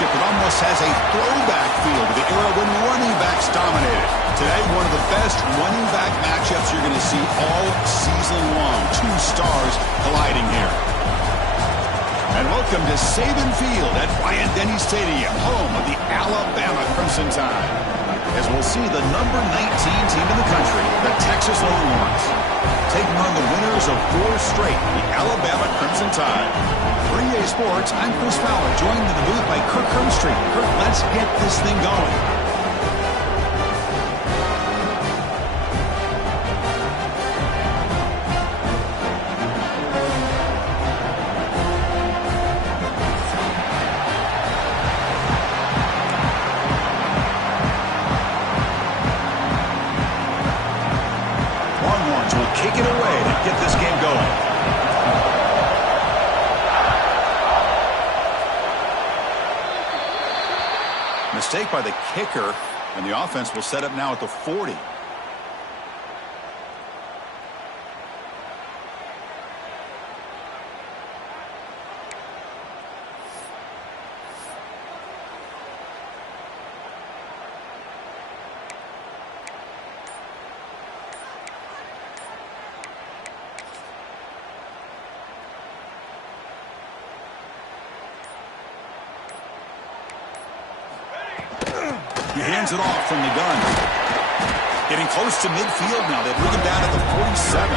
matchup that almost has a throwback feel to the era when running backs dominated. Today, one of the best running back matchups you're going to see all season long. Two stars colliding here. And welcome to Saban Field at Bryant-Denny Stadium, home of the Alabama Crimson Tide. As we'll see the number 19 team in the country, the Texas Longhorns, taking on the winners of 4 straight, the Alabama Crimson Tide. For EA Sports, I'm Chris Fowler, joined in the booth by Kirk Herbstreit. Kirk, let's get this thing going. Kick it away to get this game going. Mistake by the kicker, and the offense will set up now at the 40. He hands it off from the gun. Getting close to midfield now. They bring him down at the 47.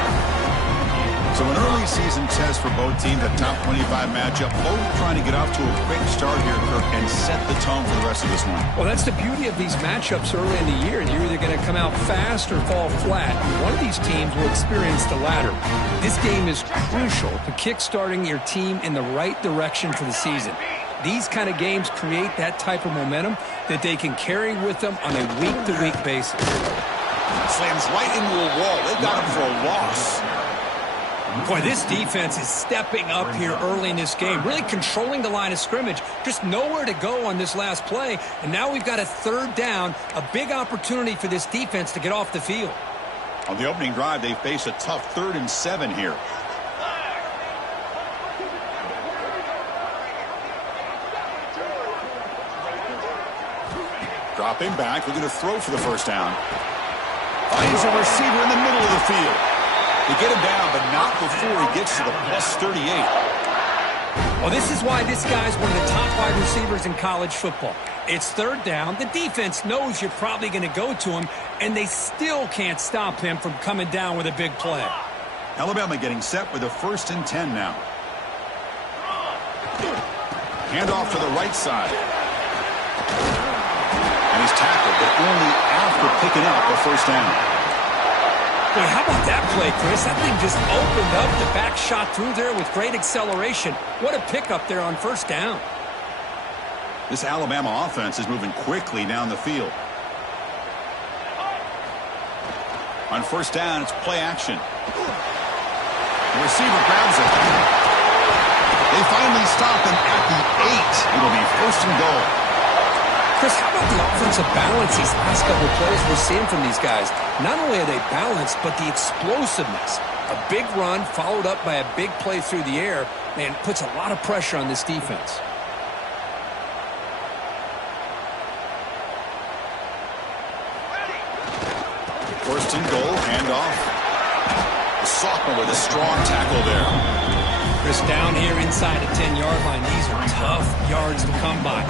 So an early season test for both teams, a top 25 matchup. Both trying to get off to a quick start here, Kirk, and set the tone for the rest of this one. Well, that's the beauty of these matchups early in the year. You're either going to come out fast or fall flat. One of these teams will experience the latter. This game is crucial to kick-starting your team in the right direction for the season. These kind of games create that type of momentum that they can carry with them on a week-to-week basis. Slams right into a wall. They got him for a loss. Boy, this defense is stepping up here early in this game, really controlling the line of scrimmage. Just nowhere to go on this last play, and now we've got a third down, a big opportunity for this defense to get off the field. On the opening drive, they face a tough 3rd and 7 here. Dropping back, looking to throw for the first down. Finds a receiver in the middle of the field. They get him down, but not before he gets to the plus 38. Well, this is why this guy's one of the top wide receivers in college football. It's 3rd down. The defense knows you're probably going to go to him, and they still can't stop him from coming down with a big play. Alabama getting set with a 1st and 10 now. Handoff to the right side. And he's tackled, but only after picking up a 1st down. Boy, how about that play, Chris? That thing just opened up. The back shot through there with great acceleration. What a pickup there on 1st down. This Alabama offense is moving quickly down the field. On 1st down, it's play action. The receiver grabs it. They finally stop him at the 8. It'll be 1st and goal. Chris, how about the offensive balance these last couple of plays we're seeing from these guys? Not only are they balanced, but the explosiveness. A big run followed up by a big play through the air, man, puts a lot of pressure on this defense. First and goal, handoff. The sophomore with a strong tackle there. Chris, down here inside the 10-yard line, these are tough yards to come by.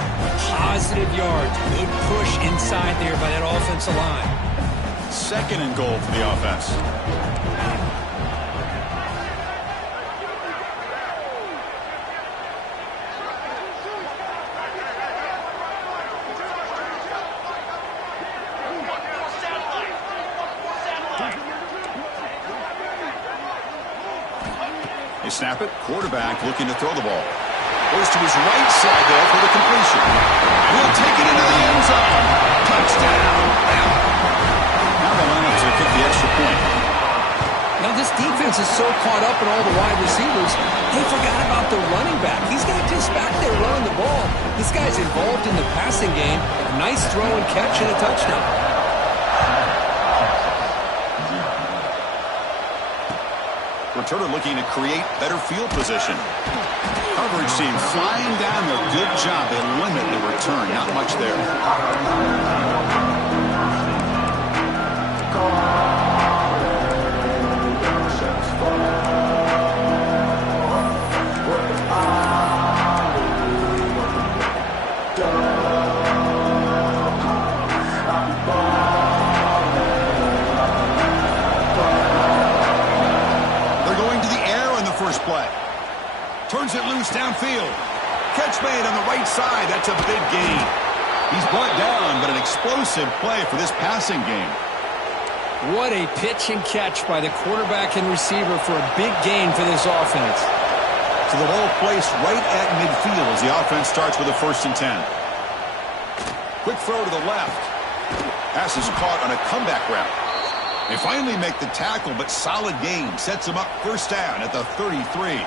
Positive yards, good push inside there by that offensive line. 2nd and goal for the offense. They snap it. Quarterback looking to throw the ball. Goes to his right side there for the completion. He'll take it into the end zone. Touchdown. Now the lineup to kick the extra point. Now this defense is so caught up in all the wide receivers, they forgot about the running back. He's not just back there running the ball. This guy's involved in the passing game. A nice throw and catch and a touchdown. Returner looking to create better field position. Coverage team flying down there. Good job. They limit the return. Not much there. Play. Turns it loose downfield. Catch made on the right side. That's a big gain. He's brought down, but an explosive play for this passing game. What a pitch and catch by the quarterback and receiver for a big gain for this offense. So the ball placed right at midfield as the offense starts with a 1st and 10. Quick throw to the left. Pass is caught on a comeback route. They finally make the tackle, but solid gain. Sets them up 1st down at the 33.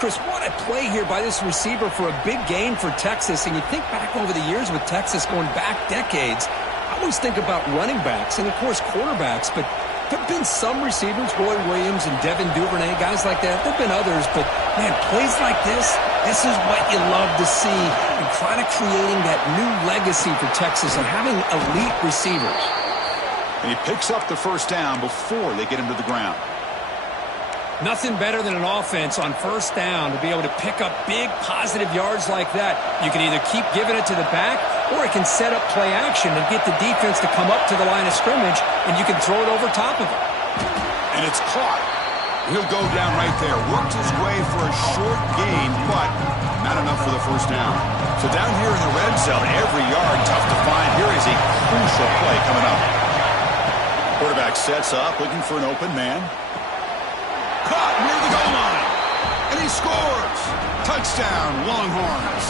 Chris, what a play here by this receiver for a big gain for Texas. And you think back over the years with Texas going back decades, I always think about running backs and, of course, quarterbacks. But there have been some receivers, Roy Williams and Devin Duvernay, guys like that. There have been others. But, man, plays like this is what you love to see. And kind of creating that new legacy for Texas and having elite receivers. And he picks up the 1st down before they get him to the ground. Nothing better than an offense on 1st down to be able to pick up big positive yards like that. You can either keep giving it to the back, or it can set up play action and get the defense to come up to the line of scrimmage, and you can throw it over top of it. And it's caught. He'll go down right there. Worked his way for a short gain, but not enough for the 1st down. So down here in the red zone, every yard tough to find. Here is a crucial play coming up. Quarterback sets up, looking for an open man. Caught near the goal line. And he scores. Touchdown, Longhorns.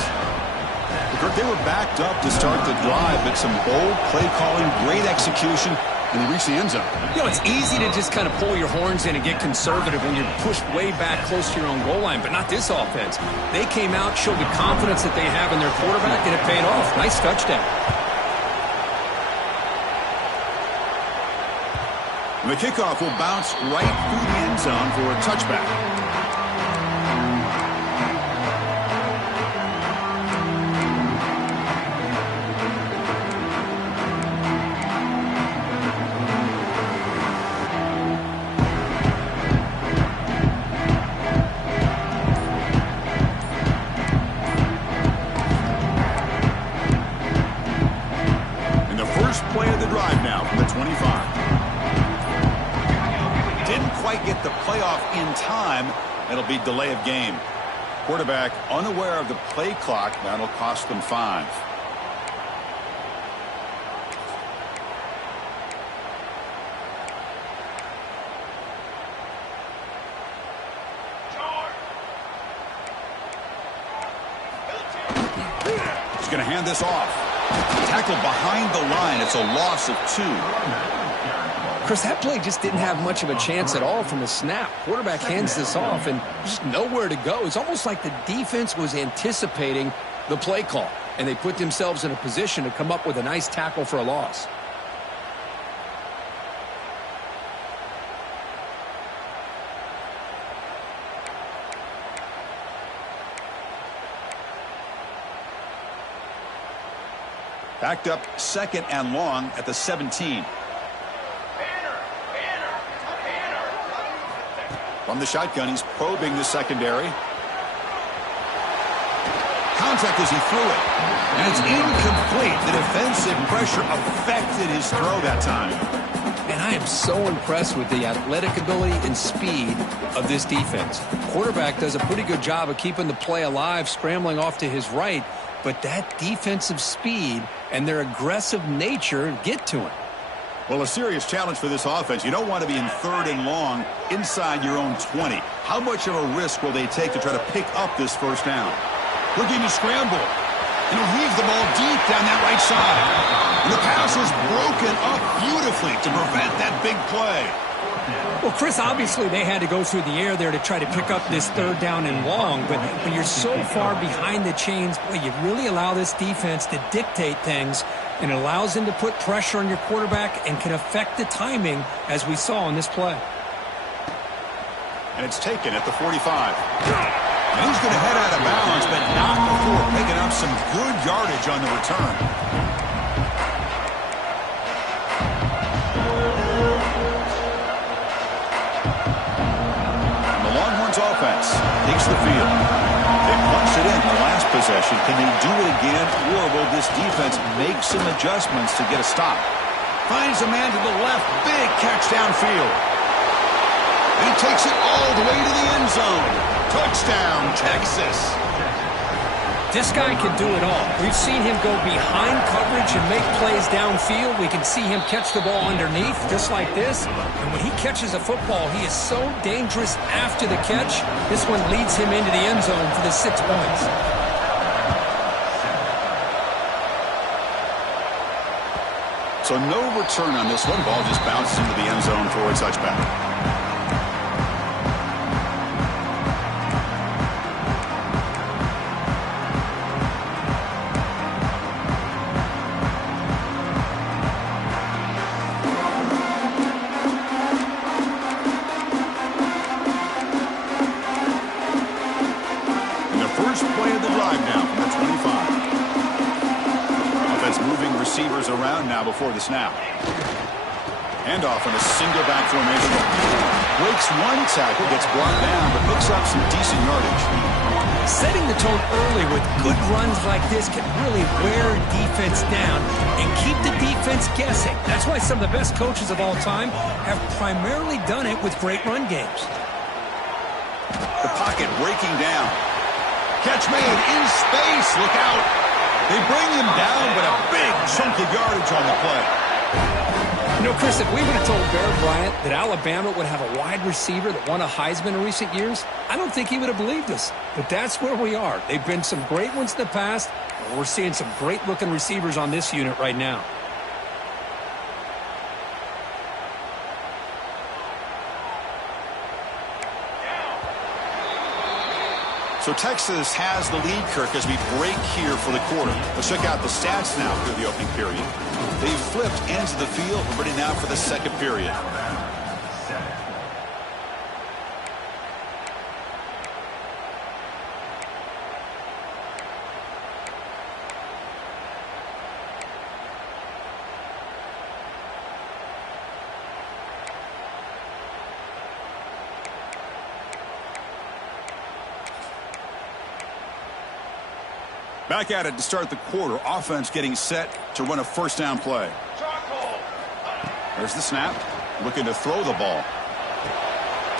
They were backed up to start the drive, but some bold play calling, great execution, and they reached the end zone. You know, it's easy to just kind of pull your horns in and get conservative when you're pushed way back close to your own goal line, but not this offense. They came out, showed the confidence that they have in their quarterback, and it paid off. Nice touchdown. The kickoff will bounce right through the end zone for a touchback. And the first play of the drive now from the 25. Quite get the playoff in time. It'll be delay of game. Quarterback unaware of the play clock. That'll cost them 5. He's going to hand this off. Tackled behind the line. It's a loss of 2. Chris, that play just didn't have much of a chance at all from the snap. Quarterback hands this off and just nowhere to go. It's almost like the defense was anticipating the play call, and they put themselves in a position to come up with a nice tackle for a loss. Backed up 2nd and long at the 17. From the shotgun, he's probing the secondary. Contact as he threw it. And it's incomplete. The defensive pressure affected his throw that time. And I am so impressed with the athletic ability and speed of this defense. Quarterback does a pretty good job of keeping the play alive, scrambling off to his right. But that defensive speed and their aggressive nature get to him. Well, a serious challenge for this offense. You don't want to be in 3rd and long inside your own 20. How much of a risk will they take to try to pick up this 1st down? Looking to scramble. And he'll heave the ball deep down that right side. And the pass is broken up beautifully to prevent that big play. Well, Chris, obviously they had to go through the air there to try to pick up this 3rd down and long. But when you're so far behind the chains, boy, you really allow this defense to dictate things. And it allows him to put pressure on your quarterback and can affect the timing, as we saw on this play. And it's taken at the 45. And he's going to head out of bounds, but not before picking up some good yardage on the return. And the Longhorns offense takes the field. They punched it in the last possession. Can they do it again, or will this defense make some adjustments to get a stop? Finds a man to the left. Big catch downfield. He takes it all the way to the end zone. Touchdown, Texas. This guy can do it all. We've seen him go behind coverage and make plays downfield. We can see him catch the ball underneath, just like this. And when he catches a football, he is so dangerous after the catch. This one leads him into the end zone for the 6 points. So no return on this one. Ball just bounces into the end zone for a touchback. Around now before the snap. And off in a single back formation. Breaks one tackle, gets brought down, but picks up some decent yardage. Setting the tone early with good runs like this can really wear defense down and keep the defense guessing. That's why some of the best coaches of all time have primarily done it with great run games. The pocket breaking down. Catch made in space. Look out. They bring him down, but a big chunk of yardage on the play. You know, Chris, if we would have told Bear Bryant that Alabama would have a wide receiver that won a Heisman in recent years, I don't think he would have believed us. But that's where we are. They've been some great ones in the past, and we're seeing some great-looking receivers on this unit right now. So Texas has the lead, Kirk, as we break here for the quarter. Let's check out the stats now through the opening period. They've flipped ends of the field. We're ready now for the second period. Back at it to start the quarter. Offense getting set to run a first down play. There's the snap. Looking to throw the ball.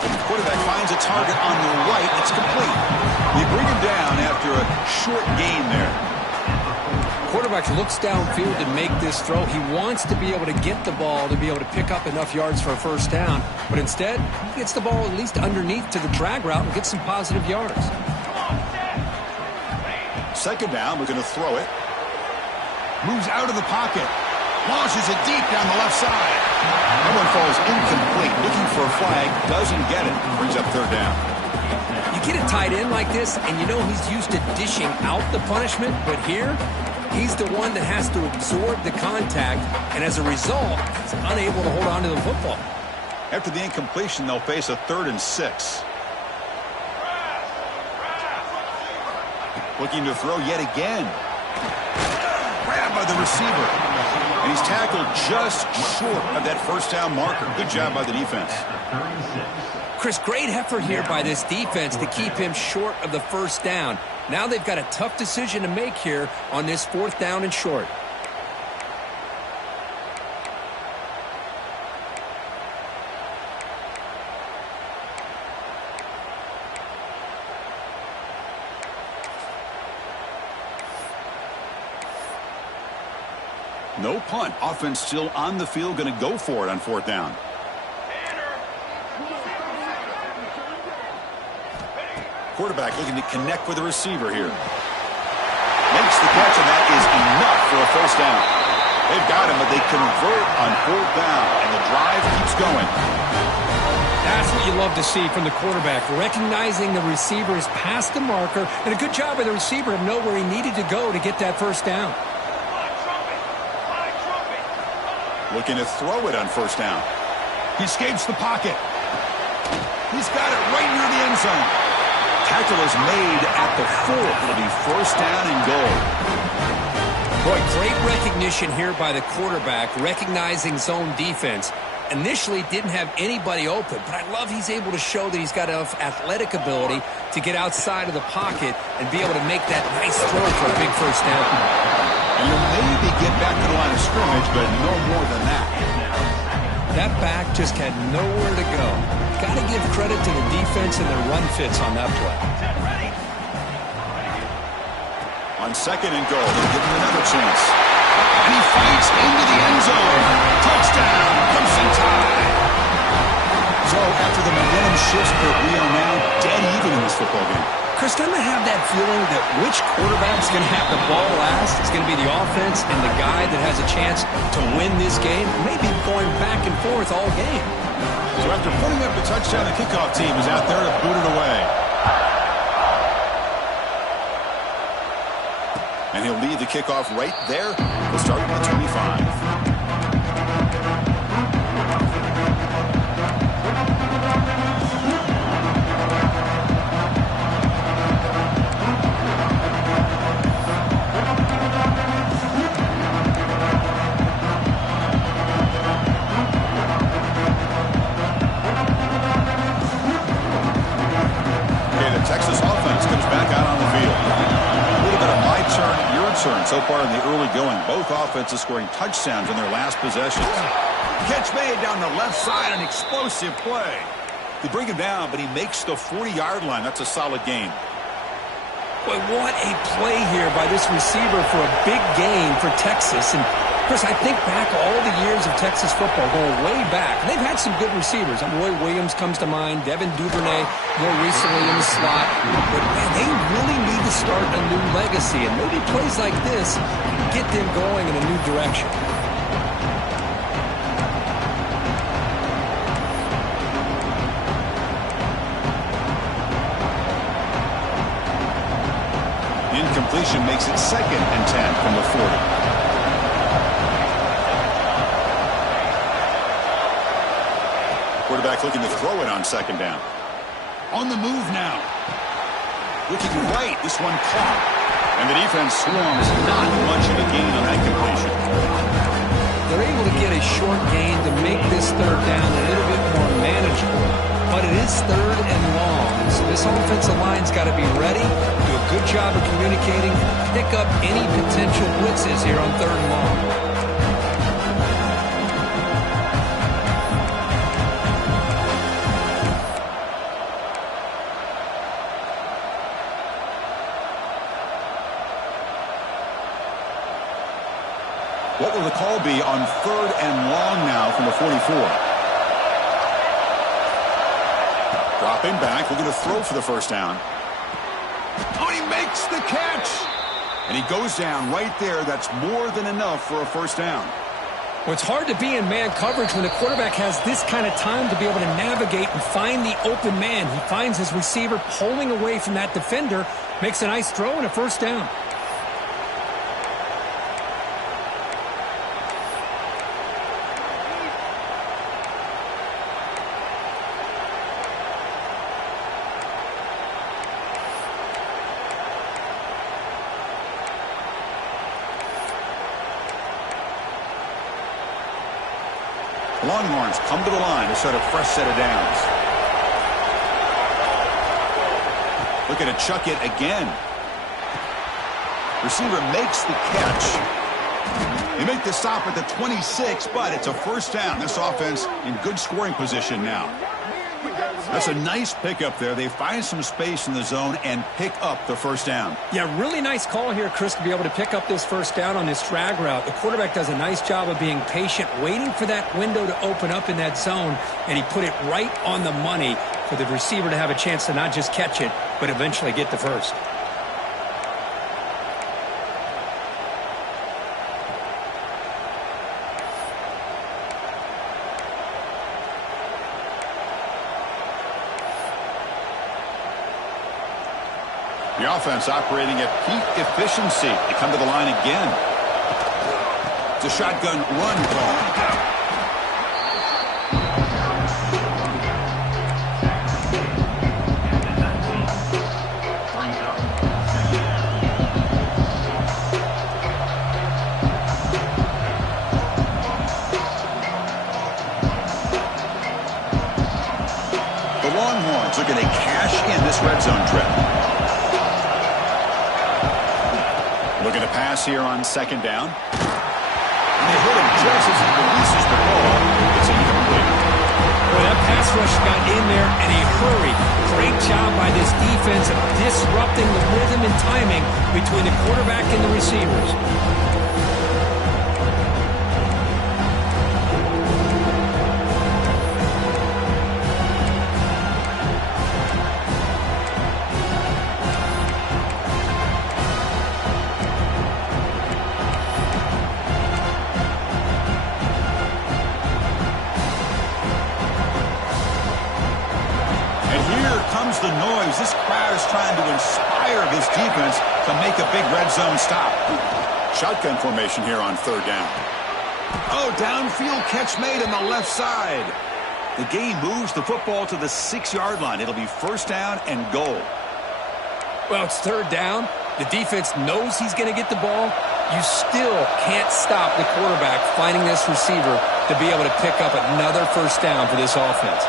The quarterback finds a target on the right. It's complete. They bring him down after a short gain there. Quarterback looks downfield to make this throw. He wants to be able to get the ball to be able to pick up enough yards for a first down. But instead, he gets the ball at least underneath to the drag route and gets some positive yards. Second down, we're going to throw it. Moves out of the pocket. Launches it deep down the left side. That one falls incomplete. Looking for a flag. Doesn't get it. Brings up third down. You get a tight end like this, and you know he's used to dishing out the punishment. But here, he's the one that has to absorb the contact. And as a result, he's unable to hold on to the football. After the incompletion, they'll face a 3rd and 6. Looking to throw yet again. Grabbed by the receiver. And he's tackled just short of that first down marker. Good job by the defense. Chris, great effort here by this defense to keep him short of the first down. Now they've got a tough decision to make here on this 4th down and short. No punt. Offense still on the field. Going to go for it on 4th down. Quarterback looking to connect with the receiver here. Makes the catch, and that is enough for a first down. They've got him, but they convert on 4th down, and the drive keeps going. That's what you love to see from the quarterback, recognizing the receiver is past the marker, and a good job by the receiver to know where he needed to go to get that first down. Looking to throw it on 1st down. He escapes the pocket. He's got it right near the end zone. Tackle is made at the 4. It'll be first down and goal. Boy, great recognition here by the quarterback, recognizing zone defense. Initially didn't have anybody open, but I love he's able to show that he's got enough athletic ability to get outside of the pocket and be able to make that nice throw for a big first down. And you'll maybe get back to the line of scrimmage, but no more than that. That back just had nowhere to go. Got to give credit to the defense and their run fits on that play. On second and goal, they'll give him another chance. And he fights into the end zone. Touchdown, Crimson Tide. So after the momentum shifts, we are now dead even in this football game. Chris, doesn't I have that feeling that which quarterback's going to have the ball last? It's going to be the offense and the guy that has a chance to win this game. Maybe going back and forth all game. So after putting up the touchdown, the kickoff team is out there to boot it away. And he'll lead the kickoff right there. We'll start with the 25. Texas offense comes back out on the field. A little bit of my turn, your turn so far in the early going. Both offenses scoring touchdowns in their last possessions. Catch made down the left side, an explosive play. They bring him down, but he makes the 40-yard line. That's a solid gain. Boy, what a play here by this receiver for a big gain for Texas. And Chris, I think back all the years of Texas football, going way back. They've had some good receivers. Roy Williams comes to mind, Devin Duvernay more recently in the slot. But, man, they really need to start a new legacy. And maybe plays like this get them going in a new direction. Incompletion makes it 2nd and 10 from the 40. Quarterback looking to throw it on 2nd down. On the move now. Looking right, this one caught. And the defense swarms, not much of a gain on that completion. They're able to get a short gain to make this 3rd down a little bit more manageable. But it is 3rd and long. So this offensive line's got to be ready, do a good job of communicating, pick up any potential blitzes here on 3rd and long. What will the call be on 3rd and long now from the 44? Dropping back, looking to throw for the first down. Oh, he makes the catch! And he goes down right there. That's more than enough for a first down. Well, it's hard to be in man coverage when the quarterback has this kind of time to be able to navigate and find the open man. He finds his receiver pulling away from that defender, makes a nice throw and a first down. Longhorns come to the line to start a fresh set of downs. Looking to chuck it again. Receiver makes the catch. They make the stop at the 26, but it's a first down. This offense in good scoring position now. That's a nice pickup there. They find some space in the zone and pick up the first down. Yeah, really nice call here, Chris, to be able to pick up this first down on this drag route. The quarterback does a nice job of being patient, waiting for that window to open up in that zone, and he put it right on the money for the receiver to have a chance to not just catch it, but eventually get the first. The offense operating at peak efficiency. They come to the line again. It's a shotgun run call. Eagles looking to cash in this red zone trip. Looking to pass here on second down. And they hit him just as he releases the ball. It's incomplete. Well, that pass rush got in there in a hurry. Great job by this defense of disrupting the rhythm and timing between the quarterback and the receivers. The noise. This crowd is trying to inspire this defense to make a big red zone stop. Shotgun formation here on third down. Oh, downfield catch made on the left side. The game moves the football to the 6-yard line. It'll be first down and goal. Well, it's third down. The defense knows he's going to get the ball. You still can't stop the quarterback finding this receiver to be able to pick up another first down for this offense.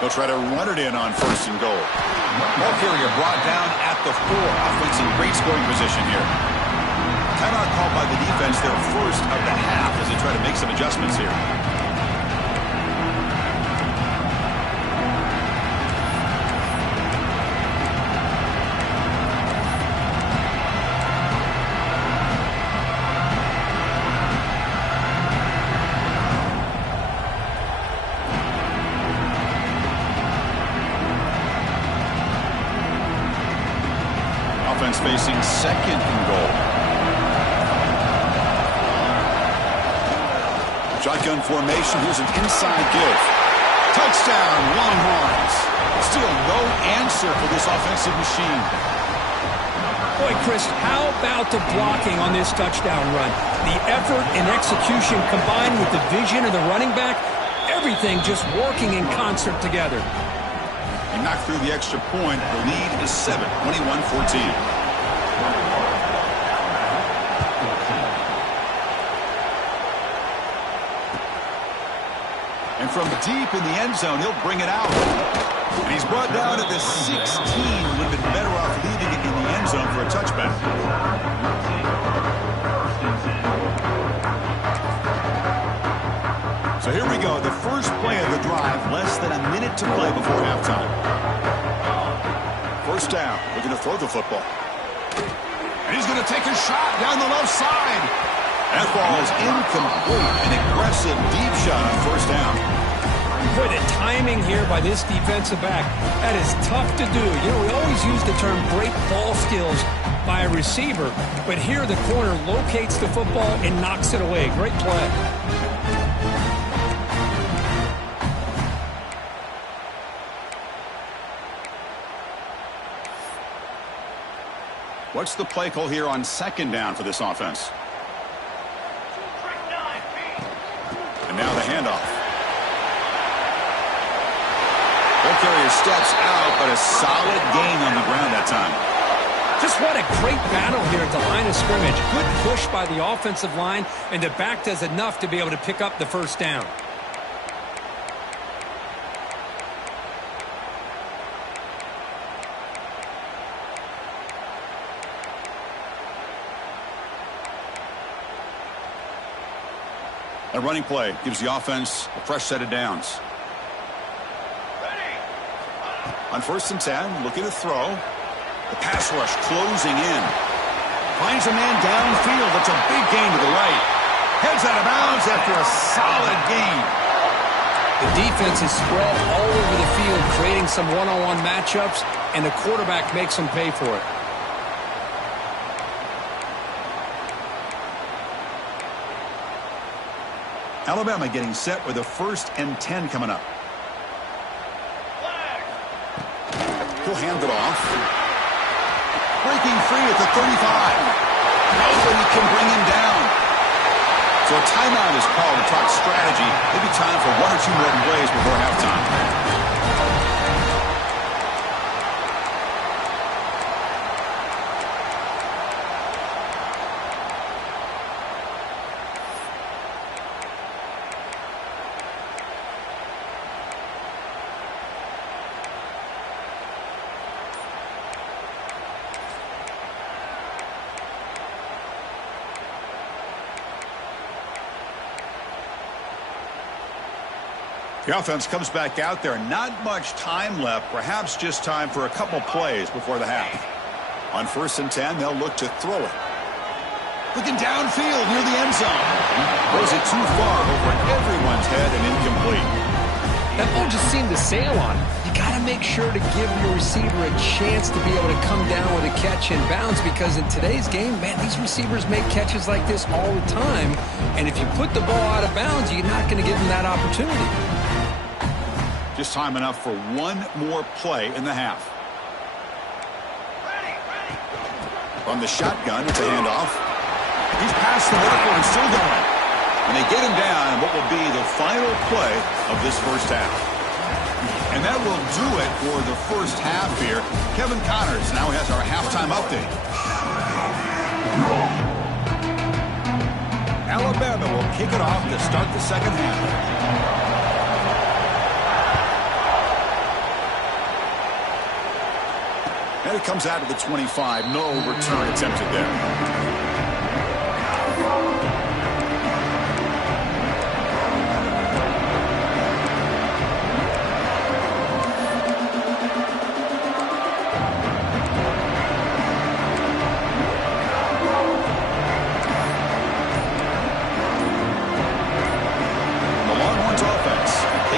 They'll try to run it in on first and goal. Ball carrier brought down at the 4. Offense in great scoring position here. Timeout called by the defense, their first of the half, as they try to make some adjustments here. Facing second and goal. Shotgun formation. Here's an inside give. Touchdown, Longhorns. Still no answer for this offensive machine. Boy, Chris, how about the blocking on this touchdown run? The effort and execution combined with the vision of the running back, everything just working in concert together. He knocked through the extra point. The lead is 7, 21-14. And from deep in the end zone, he'll bring it out. And he's brought down at the 16. Would have been better off leaving it in the end zone for a touchback. So here we go. The first play of the drive. Less than a minute to play before halftime. First down. Looking to throw the football. And he's going to take a shot down the left side. That ball is incomplete. An aggressive deep shot on first down. Boy, the timing here by this defensive back, that is tough to do. You know, we always use the term great ball skills by a receiver, but here the corner locates the football and knocks it away. Great play. What's the play call here on second down for this offense? And now the handoff. Ball carrier steps out, but a solid gain on the ground that time. Just what a great battle here at the line of scrimmage. Good push by the offensive line, and the back does enough to be able to pick up the first down. A running play gives the offense a fresh set of downs. On first and 10, looking to throw. The pass rush closing in. Finds a man downfield. That's a big gain to the right. Heads out of bounds after a solid gain. The defense is spread all over the field, creating some one-on-one matchups, and the quarterback makes them pay for it. Alabama getting set with a first and 10 coming up. He'll hand it off. Breaking free at the 35. Nobody can bring him down. So a timeout is called to talk strategy. Maybe time for one or two more plays before halftime. The offense comes back out there. Not much time left. Perhaps just time for a couple plays before the half. On 1st and 10, they'll look to throw it. Looking downfield near the end zone. Throws it too far over everyone's head and incomplete. That ball just seemed to sail on him. You got to make sure to give your receiver a chance to be able to come down with a catch in bounds, because in today's game, man, these receivers make catches like this all the time. And if you put the ball out of bounds, you're not going to give them that opportunity. Just time enough for one more play in the half. From the shotgun, it's a handoff. He's past the marker and still going. And they get him down in what will be the final play of this first half. And that will do it for the first half here. Kevin Connors now has our halftime update. Alabama will kick it off to start the second half. And it comes out of the 25. No return attempted there.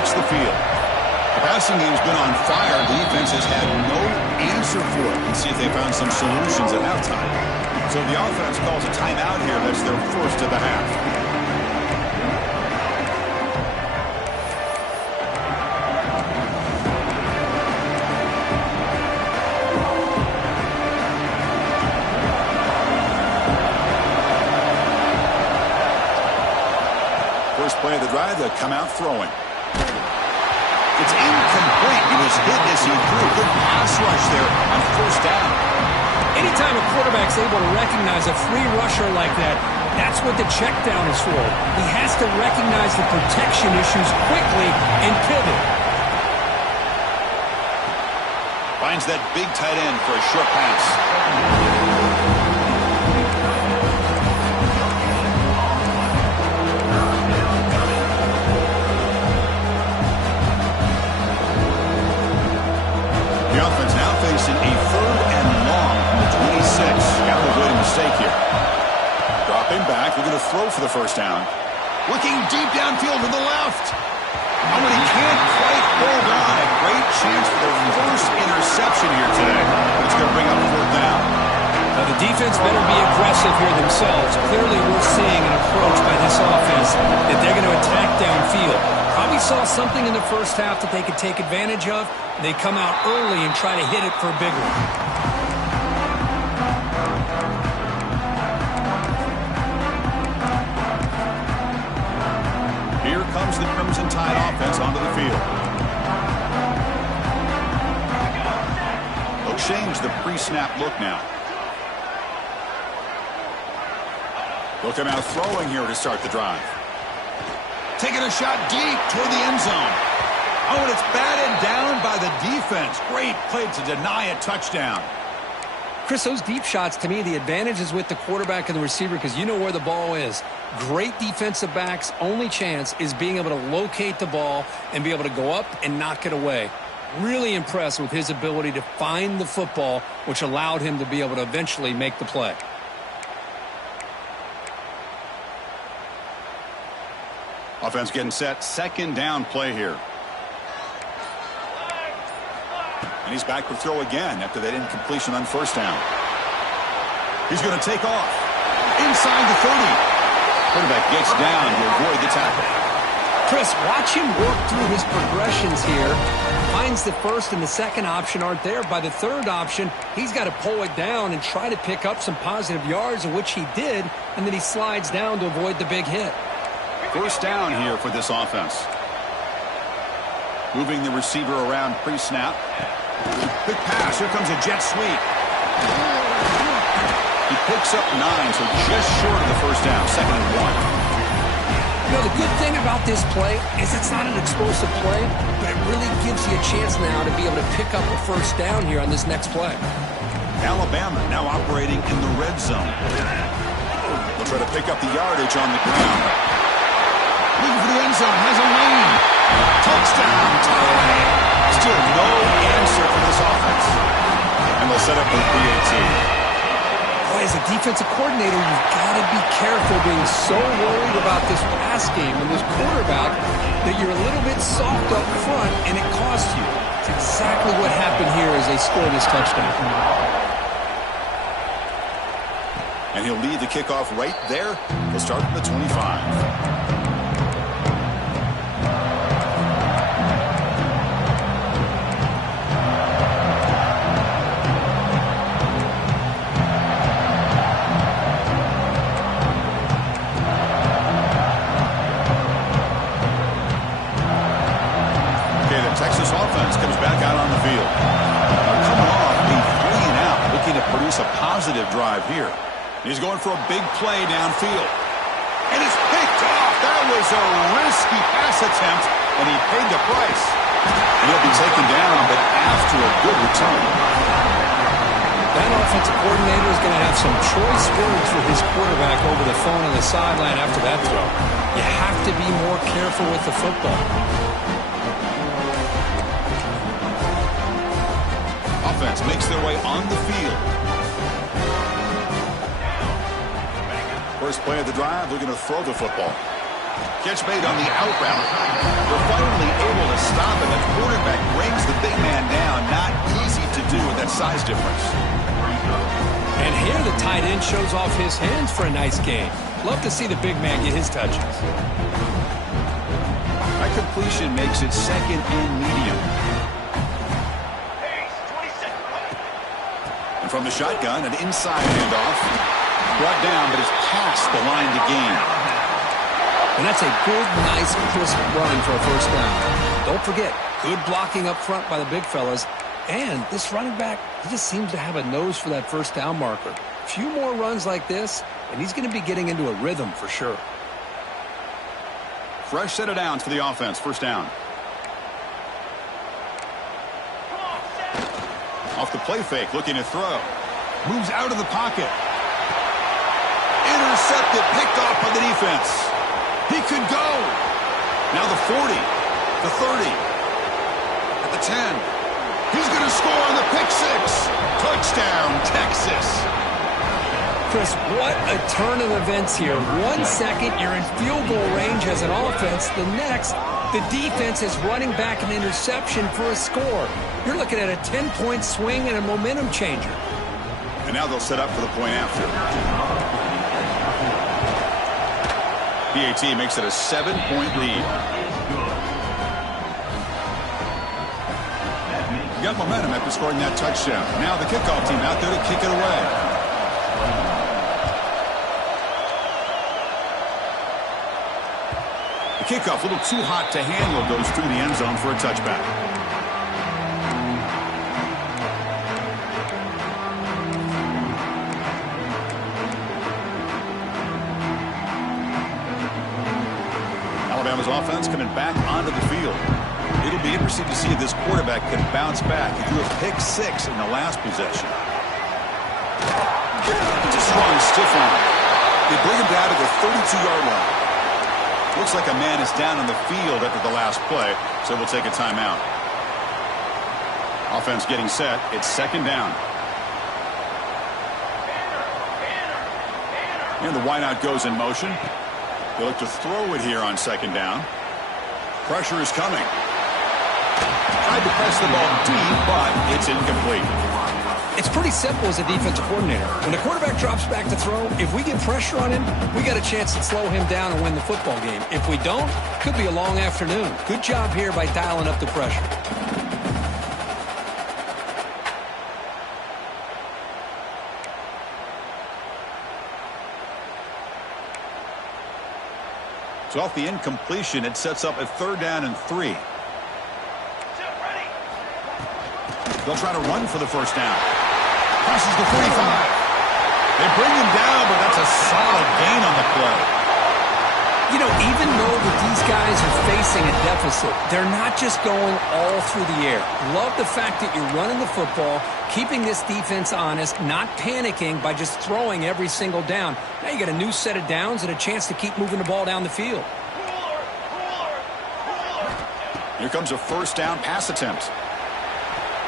The field. The passing game's been on fire. The defense has had no answer for it. Let's see if they found some solutions at halftime. So the offense calls a timeout here. That's their first of the half. First play of the drive, they'll come out throwing. It's incomplete. He was hit as he threw. Good pass rush there on 1st down. Anytime a quarterback's able to recognize a free rusher like that, that's what the check down is for. He has to recognize the protection issues quickly and pivot. Finds that big tight end for a short pass. The offense now facing a 3rd and long from the 26. Got to avoid a mistake here. Dropping back, looking to throw for the first down. Looking deep downfield to the left. Oh, and he can't quite hold on. A great chance for their first interception here today. It's going to bring up 4th down. Now the defense better be aggressive here themselves. Clearly we're seeing an approach by this offense that they're going to attack downfield. Probably saw something in the first half that they could take advantage of. They come out early and try to hit it for a big one. Here comes the Crimson Tide offense onto the field. They'll change the pre-snap look now. They'll come out throwing here to start the drive. Taking a shot deep toward the end zone. Oh, and it's batted down by the defense. Great play to deny a touchdown. Chris, those deep shots, to me, the advantage is with the quarterback and the receiver because you know where the ball is. Great defensive backs' only chance is being able to locate the ball and be able to go up and knock it away. Really impressed with his ability to find the football, which allowed him to be able to eventually make the play. Offense getting set. 2nd down play here. And he's back to throw again after that incompletion on 1st down. He's going to take off. Inside the 30. Quarterback gets down to avoid the tackle. Chris, watch him work through his progressions here. Finds the 1st and the 2nd option aren't there. By the 3rd option, he's got to pull it down and try to pick up some positive yards, of which he did, and then he slides down to avoid the big hit. 1st down here for this offense. Moving the receiver around pre-snap. Quick pass. Here comes a jet sweep. He picks up 9, so just short of the 1st down. 2nd and 1. You know, the good thing about this play is it's not an explosive play, but it really gives you a chance now to be able to pick up a 1st down here on this next play. Alabama now operating in the red zone. They'll try to pick up the yardage on the ground. Looking for the end zone. Has a lane. Touchdown tie. Still no answer for this offense. And they'll set up for the PAT. Boy, as a defensive coordinator, you've got to be careful being so worried about this pass game and this quarterback that you're a little bit soft up front and it costs you. It's exactly what happened here as they scored this touchdown. And he'll lead the kickoff right there. He'll start at the 25. Texas offense comes back out on the field. Coming off a 3-and-out, looking to produce a positive drive here. He's going for a big play downfield. And it's picked off. That was a risky pass attempt, and he paid the price. And he'll be taken down, but after a good return. That offensive coordinator is going to have some choice words for his quarterback over the phone on the sideline after that throw. You have to be more careful with the football. Offense makes their way on the field. First play of the drive, looking to throw the football. Catch made on the out route. They're finally able to stop him. The quarterback brings the big man down. Not easy to do with that size difference. And here the tight end shows off his hands for a nice game. Love to see the big man get his touches. That completion makes it second and medium. And from the shotgun, an inside handoff. Brought down, but it's past the line to gain. And that's a good, nice, crisp run for a first down. Don't forget, good blocking up front by the big fellas. And this running back, he just seems to have a nose for that first down marker. A few more runs like this, and he's going to be getting into a rhythm for sure. Fresh set of downs for the offense. First down. Off the play fake, looking to throw. Moves out of the pocket. Intercepted, picked off by the defense. He could go. Now the 40, the 30, at the 10. He's going to score on the pick six. Touchdown, Texas. Chris, what a turn of events here. 1 second, you're in field goal range as an offense. The next, the defense is running back an interception for a score. You're looking at a 10-point swing and a momentum changer. And now they'll set up for the point after. PAT makes it a 7-point lead. Got momentum after scoring that touchdown. Now the kickoff team out there to kick it away. The kickoff, a little too hot to handle, goes through the end zone for a touchback. Alabama's offense coming back onto the field. It'll be interesting to see if this quarterback can bounce back. He threw a pick six in the last possession. It's a strong stiff arm. They bring him down to the 32-yard line. Looks like a man is down on the field after the last play, so we'll take a timeout. Offense getting set. It's second down. And the wideout goes in motion. They look to throw it here on second down. Pressure is coming. Tried to press the ball deep, but it's incomplete. It's pretty simple as a defensive coordinator. When the quarterback drops back to throw, if we get pressure on him, we got a chance to slow him down and win the football game. If we don't, could be a long afternoon. Good job here by dialing up the pressure. So off the incompletion, it sets up a 3rd down and 3. They'll try to run for the first down. Crosses the 45. They bring him down, but that's a solid gain on the play. You know, even though that these guys are facing a deficit, they're not just going all through the air. Love the fact that you're running the football, keeping this defense honest, not panicking by just throwing every single down. Now you got a new set of downs and a chance to keep moving the ball down the field. Here comes a first down pass attempt.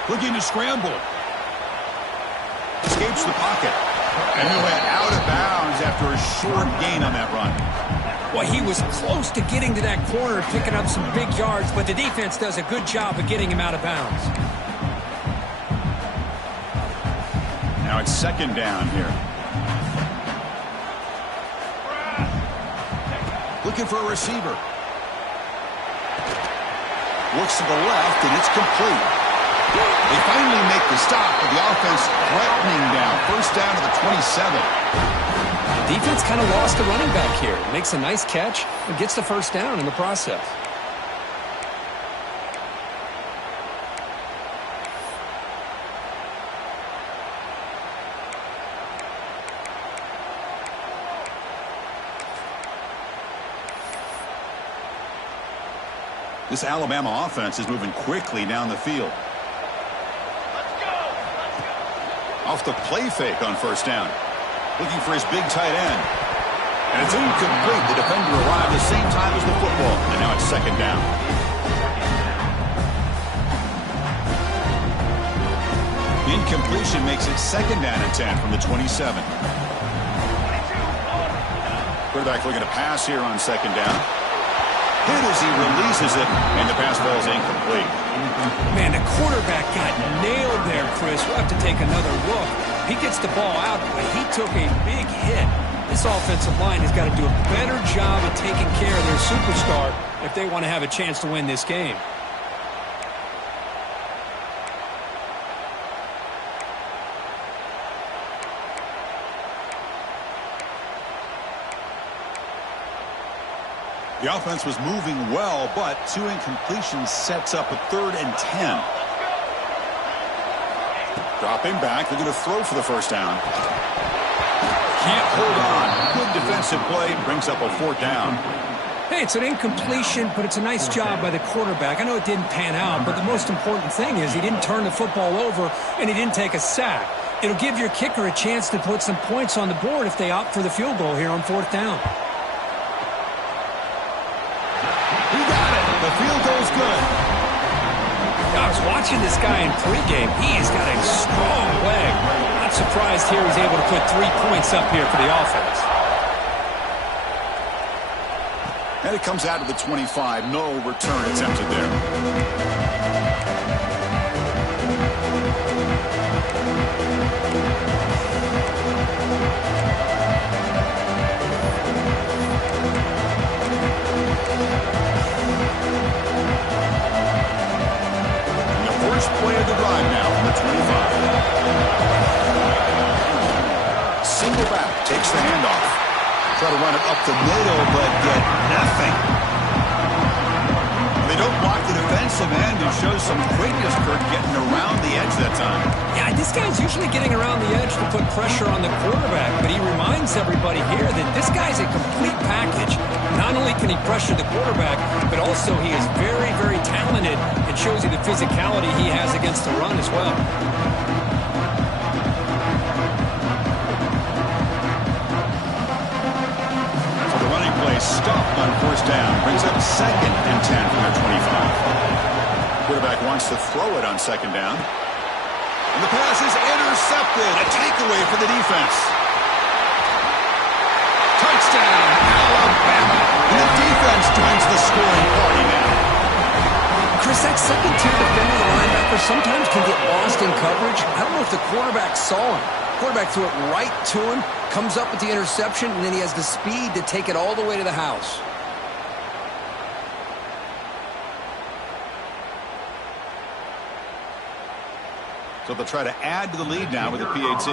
Looking to scramble. Escapes the pocket. And he went out of bounds after a short gain on that run. Well, he was close to getting to that corner, picking up some big yards, but the defense does a good job of getting him out of bounds. Now it's second down here. Looking for a receiver. Looks to the left, and it's complete. They finally make the stop, but the offense threatening down. First down to the 27. The defense kind of lost the running back here. Makes a nice catch and gets the first down in the process. This Alabama offense is moving quickly down the field. Off the play fake on first down. Looking for his big tight end. And it's incomplete. The defender arrived the same time as the football. And now it's second down. Incompletion makes it second down and 10 from the 27. Quarterback looking to pass here on second down. Hit as he releases it, and the pass ball is incomplete. Man, the quarterback got nailed there, Chris. We'll have to take another look. He gets the ball out, but he took a big hit. This offensive line has got to do a better job of taking care of their superstar if they want to have a chance to win this game. The offense was moving well, but two incompletions sets up a 3rd and 10. Dropping back, they're going to throw for the first down. Can't hold on. Good defensive play, brings up a 4th down. Hey, it's an incompletion, but it's a nice job by the quarterback. I know it didn't pan out, but the most important thing is he didn't turn the football over and he didn't take a sack. It'll give your kicker a chance to put some points on the board if they opt for the field goal here on 4th down. The field goal's good. I was watching this guy in pregame. He's got a strong leg. Not surprised here he's able to put 3 points up here for the offense. And it comes out of the 25. No return attempted there. Play of the drive now from the 25. Single back, takes the handoff. Try to run it up the middle, but get nothing. They don't block the defensive end and show some quickness, Kurt, getting around the edge that time. Yeah, this guy's usually getting around the edge to put pressure on the quarterback, but he reminds everybody here that this guy's a complete package. Not only can he pressure the quarterback, but also he is very, very talented. It shows you the physicality he has against the run as well. So the running play stopped on first down. Brings up 2nd and 10 from their 25. Quarterback wants to throw it on second down. And the pass is intercepted. A takeaway for the defense. Touchdown, Alabama. And the defense joins the scoring party now. Chris, that second-tier defender, the linebacker, sometimes can get lost in coverage. I don't know if the quarterback saw him. Quarterback threw it right to him, comes up with the interception, and then he has the speed to take it all the way to the house. So they'll try to add to the lead now with a PAT.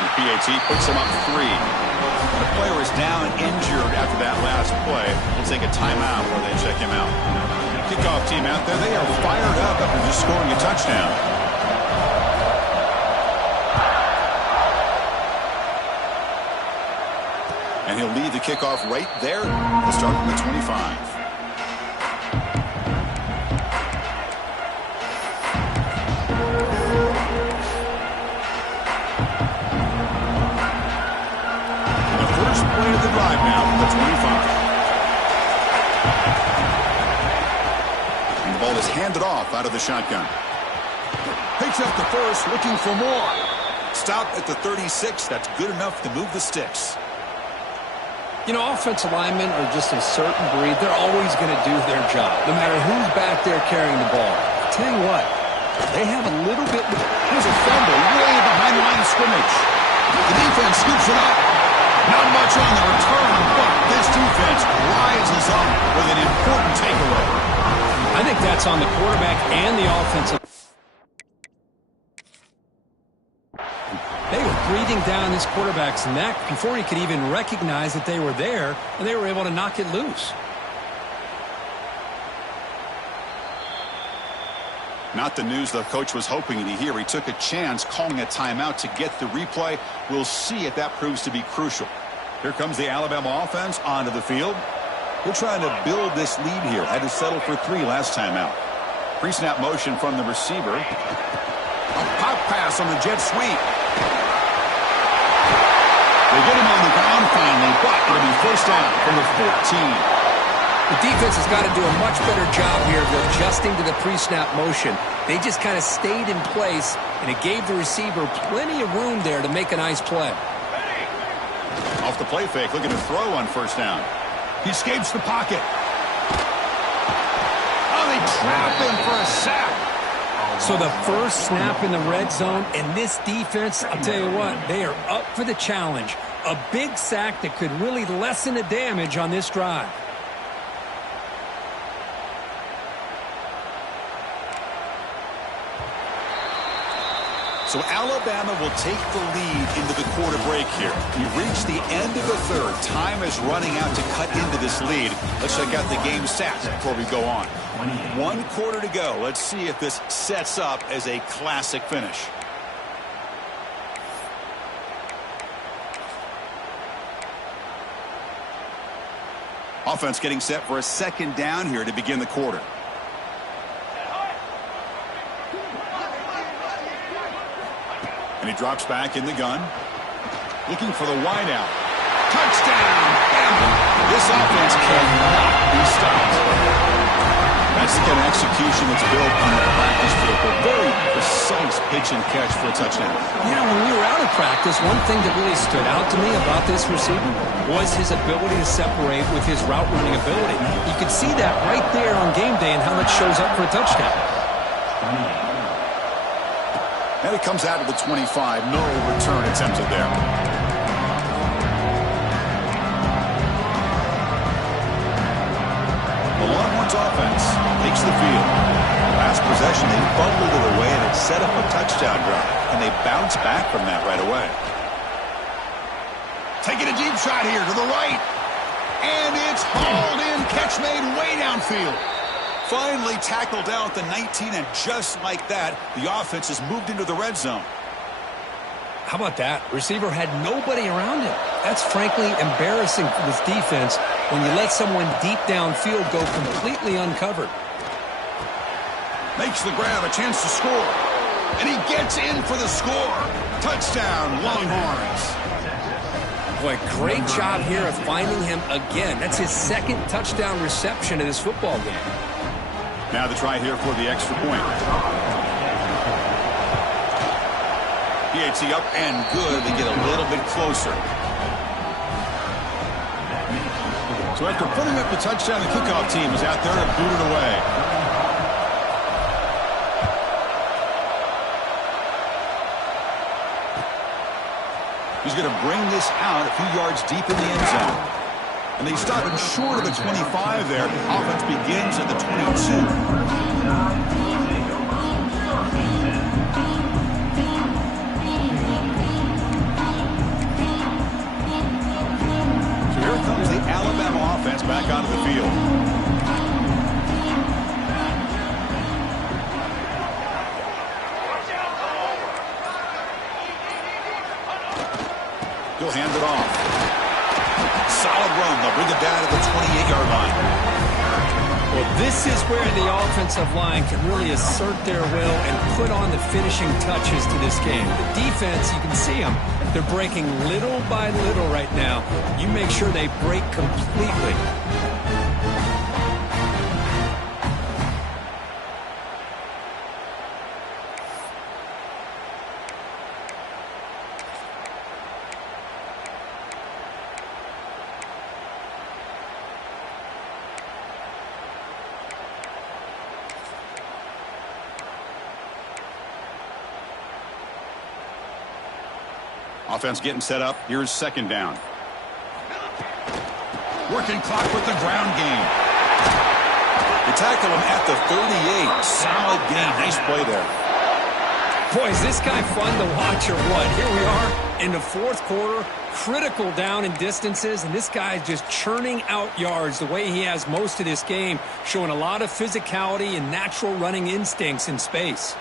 The PAT puts them up 3. The player is down injured after that last play. We'll take a timeout where they check him out. Kickoff team out there. They are fired up after just scoring a touchdown. And he'll lead the kickoff right there. He'll start from the 25. Play of the drive now from the 25. ball is handed off out of the shotgun. Picks up the first, looking for more. Stop at the 36. That's good enough to move the sticks. You know, offensive linemen are just a certain breed. They're always going to do their job, no matter who's back there carrying the ball. I'll tell you what, they have a little bit... Here's a fumble way behind the line of scrimmage. The defense scoops it up. Not much on the return, but this defense rises up with an important takeaway. I think that's on the quarterback and the offensive. They were breathing down this quarterback's neck before he could even recognize that they were there, and they were able to knock it loose. Not the news the coach was hoping to hear. He took a chance calling a timeout to get the replay. We'll see if that proves to be crucial. Here comes the Alabama offense onto the field. They're trying to build this lead here. Had to settle for 3 last time out. Pre-snap motion from the receiver. A pop pass on the jet sweep. They get him on the ground finally, but it'll be first down from the 14. The defense has got to do a much better job here of adjusting to the pre-snap motion. They just kind of stayed in place, and it gave the receiver plenty of room there to make a nice play. Off the play fake, looking to throw on first down. He escapes the pocket. Oh, they trap him for a sack. So the first snap in the red zone, and this defense, I'll tell you what, they are up for the challenge. A big sack that could really lessen the damage on this drive. So Alabama will take the lead into the quarter break here. We've reached the end of the third. Time is running out to cut into this lead. Let's check out the game stats before we go on. 1 quarter to go. Let's see if this sets up as a classic finish. Offense getting set for a second down here to begin the quarter. And he drops back in the gun. Looking for the wideout. Touchdown! This offense cannot be stopped. That's the kind of execution that's built on the practice field. A very precise pitch and catch for a touchdown. Yeah, when we were out of practice, one thing that really stood out to me about this receiver was his ability to separate with his route running ability. You could see that right there on game day and how it shows up for a touchdown. And it comes out of the 25. No return attempted there. The Longhorns offense takes the field. Last possession, they fumbled it away, and it set up a touchdown drive. And they bounce back from that right away. Taking a deep shot here to the right. And it's hauled in. Catch made way downfield. Finally tackled down at the 19, and just like that, the offense has moved into the red zone. How about that? Receiver had nobody around him. That's frankly embarrassing for this defense when you let someone deep downfield go completely uncovered. Makes the grab, a chance to score. And he gets in for the score. Touchdown, Longhorns. Boy, great job here of finding him again. That's his second touchdown reception in this football game. Now the try here for the extra point. PAT up and good. They get a little bit closer. So after putting up the touchdown, the kickoff team is out there to boot it away. He's going to bring this out a few yards deep in the end zone. And they stop him short of the 25 there. Offense begins at the 22. So here comes the Alabama offense back onto the field. He'll hand it off. Solid run. They'll bring it down to the 28-yard line. Well, this is where the offensive line can really assert their will and put on the finishing touches to this game. The defense, you can see them. They're breaking little by little right now. You make sure they break completely. Offense getting set up. Here's second down. Working clock with the ground game. They tackle him at the 38. Solid game. Nice play there. Boy, is this guy fun to watch or what? Here we are in the fourth quarter, critical down in distances, and this guy is just churning out yards the way he has most of this game, showing a lot of physicality and natural running instincts in space.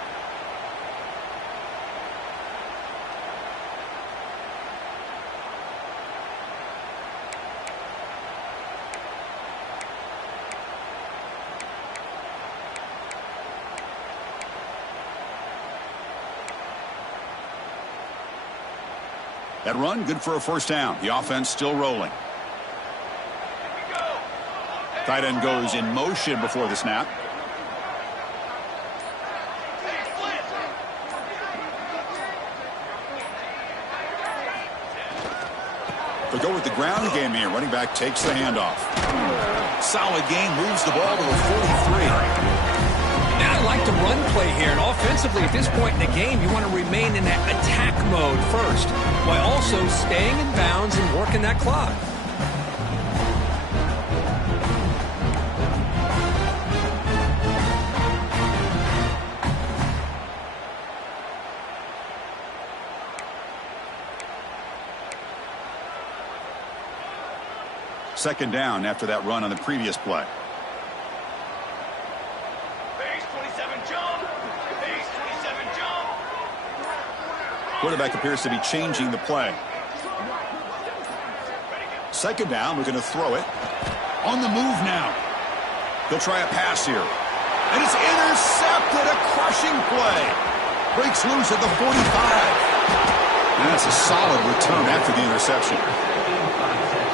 That run, good for a first down. The offense still rolling. Tight end goes in motion before the snap. They go with the ground game here. Running back takes the handoff. Solid gain, moves the ball to the 43. Now I like the run play here, and offensively at this point in the game, you want to remain in that attack mode first, while also staying in bounds and working that clock. Second down after that run on the previous play. Quarterback appears to be changing the play. Second down, we're going to throw it. On the move now. They'll try a pass here. And it's intercepted, a crushing play. Breaks loose at the 45. And that's a solid return after the interception.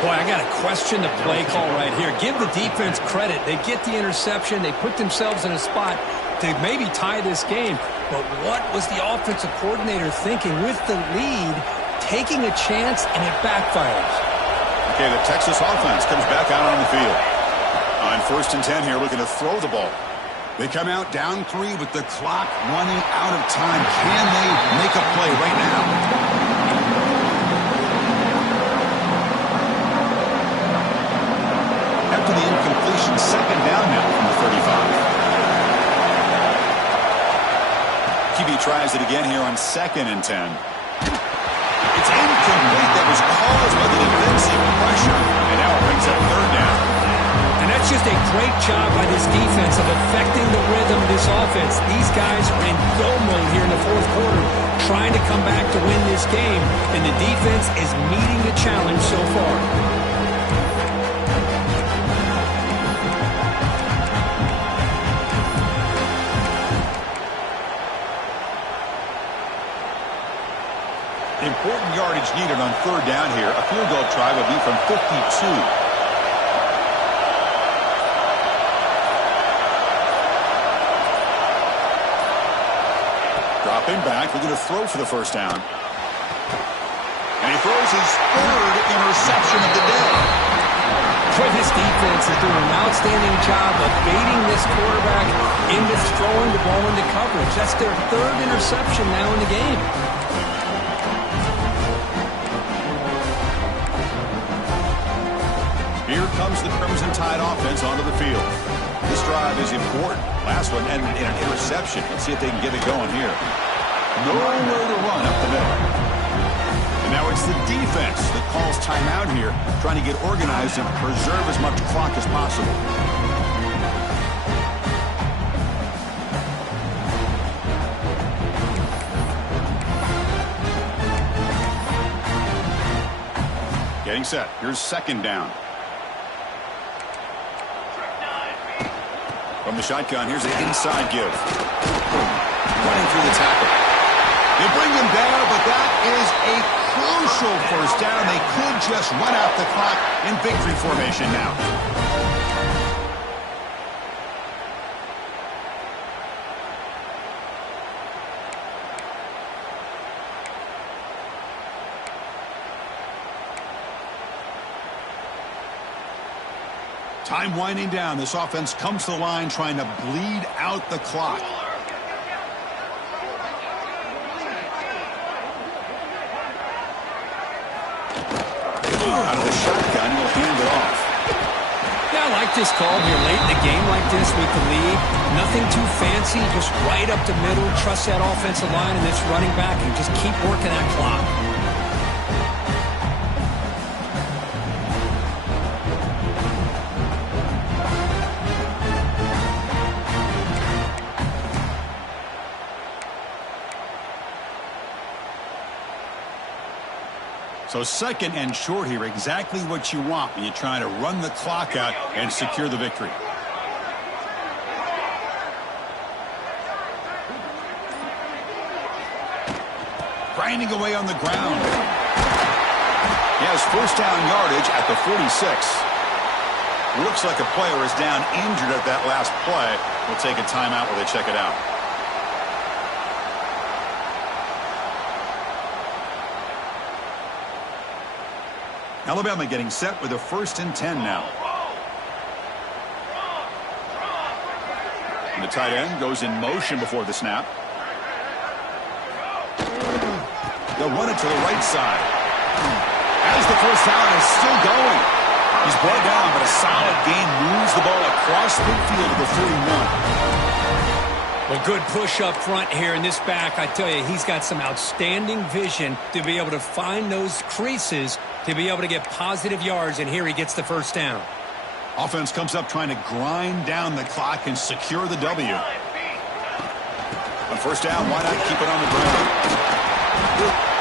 Boy, I got to question the play call right here. Give the defense credit. They get the interception. They put themselves in a spot to maybe tie this game. But what was the offensive coordinator thinking with the lead, taking a chance, and it backfires? Okay, the Texas offense comes back out on the field. On 1st and 10 here, looking to throw the ball. They come out down 3 with the clock running out of time. Can they make a play right now? After the incompletion, second down now from the 35. QB tries it again here on 2nd and 10. It's incomplete. That was caused by the defensive pressure. And now it brings up 3rd down. And that's just a great job by this defense of affecting the rhythm of this offense. These guys are in go mode here in the fourth quarter, trying to come back to win this game. And the defense is meeting the challenge so far. Important yardage needed on 3rd down here. A field goal try would be from 52. Dropping back, looking to throw for the first down. And he throws his 3rd interception of the day. Boy, this defense is doing an outstanding job of baiting this quarterback into throwing the ball into coverage. That's their 3rd interception now in the game. Here comes the Crimson Tide offense onto the field. This drive is important. Last one ended in an interception. Let's see if they can get it going here. Nowhere to run up the middle. And now it's the defense that calls timeout here, trying to get organized and preserve as much clock as possible. Getting set. Here's second down. From the shotgun, here's an inside give. Running through the tackle. They bring him down, but that is a crucial first down. They could just run out the clock in victory formation now. Time winding down. This offense comes to the line trying to bleed out the clock. Out of the shotgun, he'll hand it off. Yeah, I like this call here late in the game like this with the lead. Nothing too fancy, just right up the middle. Trust that offensive line and this running back and just keep working that clock. So second and short here, exactly what you want when you're trying to run the clock out and secure the victory. Grinding away on the ground. He has first down yardage at the 46. Looks like a player is down injured at that last play. We'll take a timeout while they check it out. Alabama getting set with a 1st and 10 now. And the tight end goes in motion before the snap. They'll run it to the right side. As the first down is still going. He's brought down, but a solid gain moves the ball across midfield to the 41. Well, good push up front here in this back. I tell you, he's got some outstanding vision to be able to find those creases to be able to get positive yards, and here he gets the first down. Offense comes up trying to grind down the clock and secure the W. On first down, why not keep it on the ground?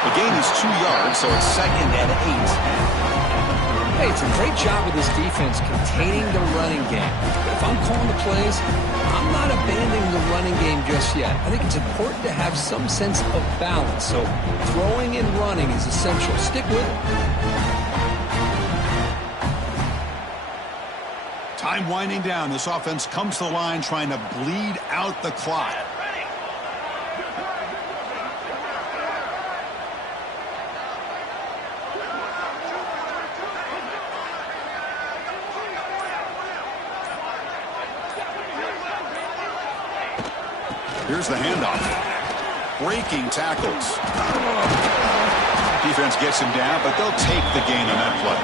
The gain is 2 yards, so it's 2nd and 8. Hey, it's a great job with this defense containing the running game. But if I'm calling the plays, I'm not abandoning the running game just yet. I think it's important to have some sense of balance. So throwing and running is essential. Stick with it. Time winding down. This offense comes to the line trying to bleed out the clock. Here's the handoff. Breaking tackles. Defense gets him down, but they'll take the gain on that play.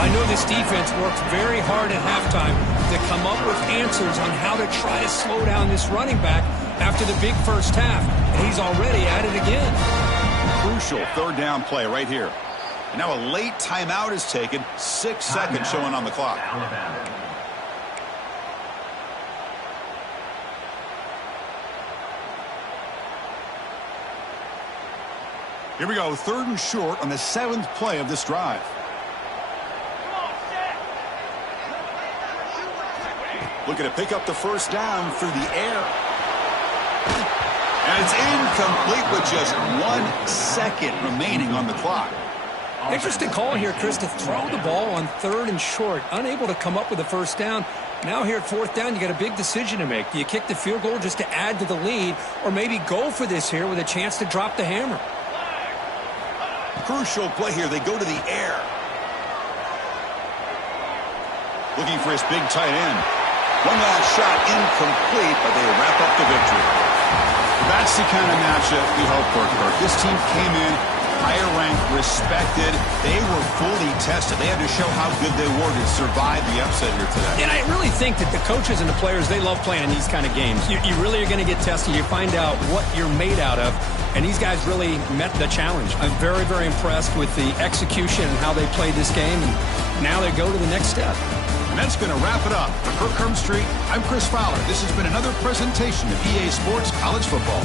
I know this defense worked very hard at halftime to come up with answers on how to try to slow down this running back after the big first half. And he's already at it again. Crucial 3rd down play right here. And now a late timeout is taken. 6 seconds showing on the clock. Here we go, 3rd and short on the 7th play of this drive. Looking to pick up the first down through the air. And it's incomplete with just 1 second remaining on the clock. Interesting call here, Chris, to throw the ball on 3rd and short. Unable to come up with a first down. Now here at 4th down, you got a big decision to make. Do you kick the field goal just to add to the lead, or maybe go for this here with a chance to drop the hammer? Crucial play here. They go to the air. Looking for his big tight end. One last shot incomplete, but they wrap up the victory. That's the kind of matchup we hope for, Kirk. This team came in higher ranked, respected. They were fully tested. They had to show how good they were to survive the upset here today. And I really think that the coaches and the players, they love playing in these kind of games. You really are going to get tested. You find out what you're made out of. And these guys really met the challenge. I'm very, very impressed with the execution and how they played this game. And now they go to the next step. And that's going to wrap it up. For Kirk Herbstreit, I'm Chris Fowler. This has been another presentation of EA Sports College Football.